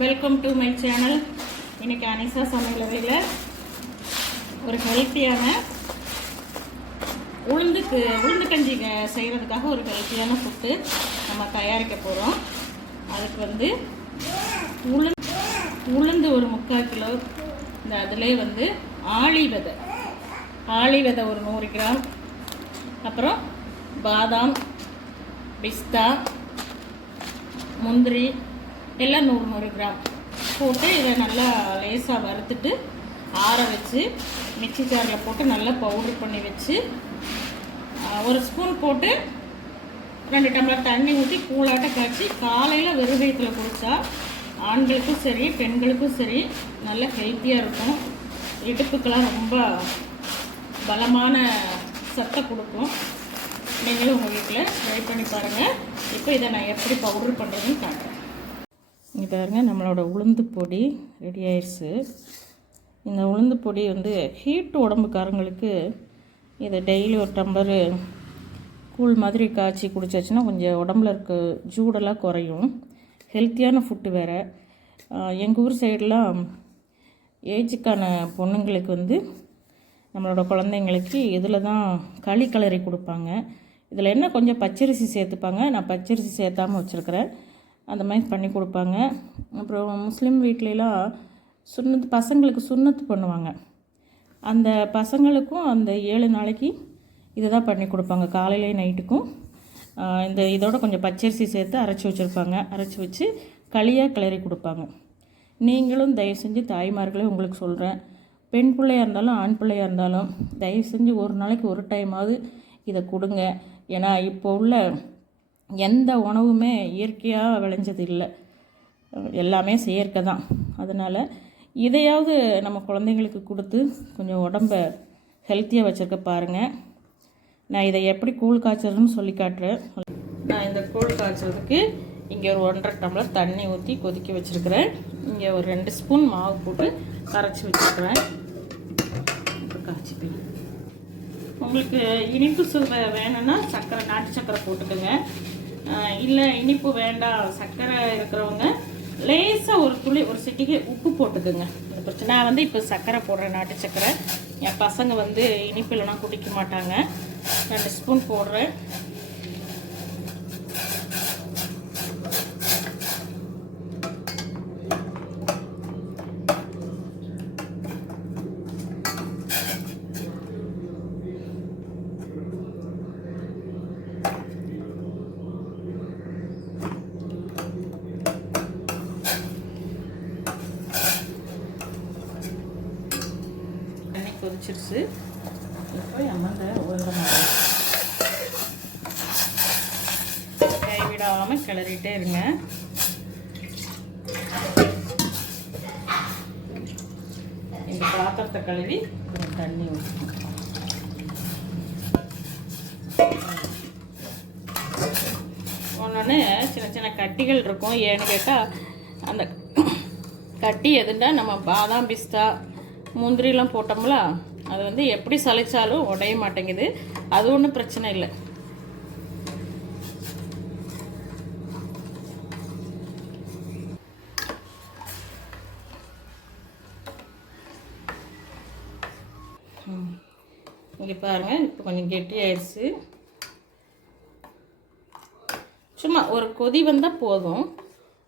Welcome to my channel இன்னைக்கு அனிசா சமையலறையில் ஒரு ஹெல்த்தியான உளுந்துக்கு உளுந்து கஞ்சி செய்கிறதுக்காக ஒரு ஹெல்த்தியான ஃபுட்டு நம்ம தயாரிக்க போகிறோம் அதுக்கு வந்து உளுந்து உளுந்து ஒரு முக்கால் கிலோ இந்த அதிலே வந்து ஆளி விதை. ஆளி விதை ஒரு நூறு கிராம். அப்புறம் பாதாம் பிஸ்தா முந்திரி எல்லாம் நூறு நூறு கிராம் போட்டு இதை நல்லா லேசாக வறுத்துட்டு ஆற வச்சு மிக்ஸி ஜாரில் போட்டு நல்லா பவுடர் பண்ணி வச்சு ஒரு ஸ்பூன் போட்டு ரெண்டு டம்ளர் தண்ணி ஊற்றி கூழாட்ட காய்ச்சி காலையில் வெறும் வயிற்றுல குடித்தா ஆண்களுக்கும் சரி பெண்களுக்கும் சரி நல்ல ஹெல்த்தியாக இருக்கும். இடுப்புக்கெல்லாம் ரொம்ப பலமான சத்தை கொடுக்கும். நீங்களும் உங்கள் வீட்டில் ட்ரை பண்ணி பாருங்கள் இப்போ இதை நான் எப்படி பவுடர் பண்ணுறதுன்னு காட்டுறேன். இங்கே பாருங்க நம்மளோட உளுந்து பொடி ரெடி ஆயிடுச்சு இந்த உளுந்து பொடி வந்து ஹீட் உடம்புக்காரங்களுக்கு இதை டெய்லி ஒரு டம்பரு கூழ் மாதிரி காய்ச்சி குடிச்சாச்சுன்னா கொஞ்சம் உடம்புல இருக்க ஜூடெல்லாம் குறையும். ஹெல்த்தியான ஃபுட்டு வேறு. எங்கள் ஊர் சைடெலாம் ஏஜுக்கான பொண்ணுங்களுக்கு வந்து நம்மளோட குழந்தைங்களுக்கு இதில் தான் களி கிளறி கொடுப்பாங்க. இதில் என்ன கொஞ்சம் பச்சரிசி சேர்த்துப்பாங்க. நான் பச்சரிசி சேர்த்தாம வச்சுருக்கிறேன். அந்த மாதிரி பண்ணி கொடுப்பாங்க. அப்புறம் முஸ்லீம் வீட்லலாம் சுண்ணத்து பசங்களுக்கு சுண்ணத்து பண்ணுவாங்க. அந்த பசங்களுக்கும் அந்த ஏழு நாளைக்கு இதை தான் பண்ணி கொடுப்பாங்க. காலையிலேயே நைட்டுக்கும். இந்த இதோட கொஞ்சம் பச்சரிசி சேர்த்து அரைச்சி வச்சுருப்பாங்க. அரைச்சி வச்சு களியாக கிளறி கொடுப்பாங்க. நீங்களும் தயவு செஞ்சு தாய்மார்களே உங்களுக்கு சொல்கிறேன் பெண் பிள்ளையாக இருந்தாலும் ஆண் பிள்ளையாக இருந்தாலும் தயவு செஞ்சு ஒரு நாளைக்கு ஒரு டைமாவது இதை கொடுங்க. ஏன்னா இப்போ உள்ள எந்த உணவுமே இயற்கையாக விளைஞ்சது இல்லை எல்லாமே செயற்கை தான் அதனால் இதையாவது நம்ம குழந்தைங்களுக்கு கொடுத்து கொஞ்சம் உடம்ப ஹெல்த்தியாக வச்சுருக்க பாருங்கள் நான் இதை எப்படி கூழ் காய்ச்சறதுன்னு சொல்லி காட்டுறேன். நான் இந்த கூழ் காய்ச்சறதுக்கு இங்கே ஒரு ஒன்றரை டம்ளர் தண்ணி ஊற்றி கொதிக்க வச்சுருக்கிறேன். இங்கே ஒரு ரெண்டு ஸ்பூன் மாவு போட்டு கரைச்சி வச்சுருக்கிறேன். இப்போ உங்களுக்கு இனிப்பு சுவை வேணும்னா சர்க்கரை நாட்டு சர்க்கரை போட்டுக்கோங்க. இல்லை இனிப்பு வேண்டாம். சர்க்கரை இருக்கிறவங்க லேசாக ஒரு துளி ஒரு சிட்டிக்கு உப்பு போட்டுக்குங்க. அந்த பிரச்சனை. நான் வந்து இப்போ சர்க்கரை போடுறேன் நாட்டு சர்க்கரை என் பசங்க வந்து இனிப்பு இல்லைனா குடிக்க மாட்டாங்க. ரெண்டு ஸ்பூன் போடுறேன். தண்ணி இப்போ எம்மந்த உருண்டை மாதிரி கைவிடாமல் கிளறிட்டே இருங்க. இந்த பாத்திரத்தை கழுவி கொஞ்சம் தண்ணி ஊற்றணும் ஒன்று சின்ன சின்ன கட்டிகள் இருக்கும். ஏன்னு கேட்டால் அந்த கட்டி எதுண்டா? நம்ம பாதாம் பிஸ்தா முந்திரிலாம் போட்டோம்ல. அது வந்து எப்படி சளைச்சாலும் உடைய மாட்டேங்குது. அது ஒன்றும் பிரச்சனை இல்லை. இங்கே பாருங்கள் இப்போ கொஞ்சம் கெட்டி ஆயிடுச்சு சும்மா ஒரு கொதி வந்தால் போதும்.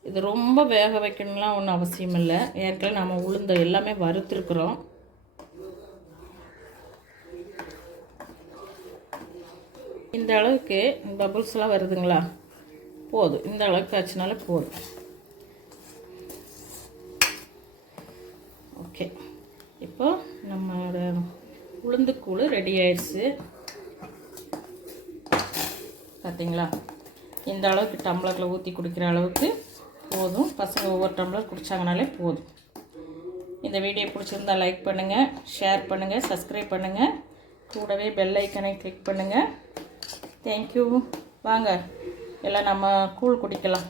இது ரொம்ப வேக வைக்கணும்லாம் ஒன்றும் அவசியம் இல்லை. ஏற்கனவே நம்ம உளுந்த எல்லாமே வறுத்துருக்குறோம். இந்த அளவுக்கு பபுள்ஸ்லாம் வருதுங்களா? போதும். இந்த அளவுக்கு ஆச்சுனால போதும். ஓகே இப்போ நம்மளோட உளுந்துக்கூழ் ரெடி ஆயிடுச்சு. பார்த்தீங்களா இந்த அளவுக்கு டம்ளரில் ஊற்றி குடிக்கிற அளவுக்கு போதும். பசங்க ஒவ்வொரு டம்ளர் குடித்தாங்கனாலே போதும். இந்த வீடியோ பிடிச்சிருந்தா லைக் பண்ணுங்கள் ஷேர் பண்ணுங்கள் சப்ஸ்கிரைப் பண்ணுங்கள் கூடவே பெல் ஐக்கனை கிளிக் பண்ணுங்கள் தேங்க்யூ வாங்க எல்லாம் நம்ம கூழ் குடிக்கலாம்.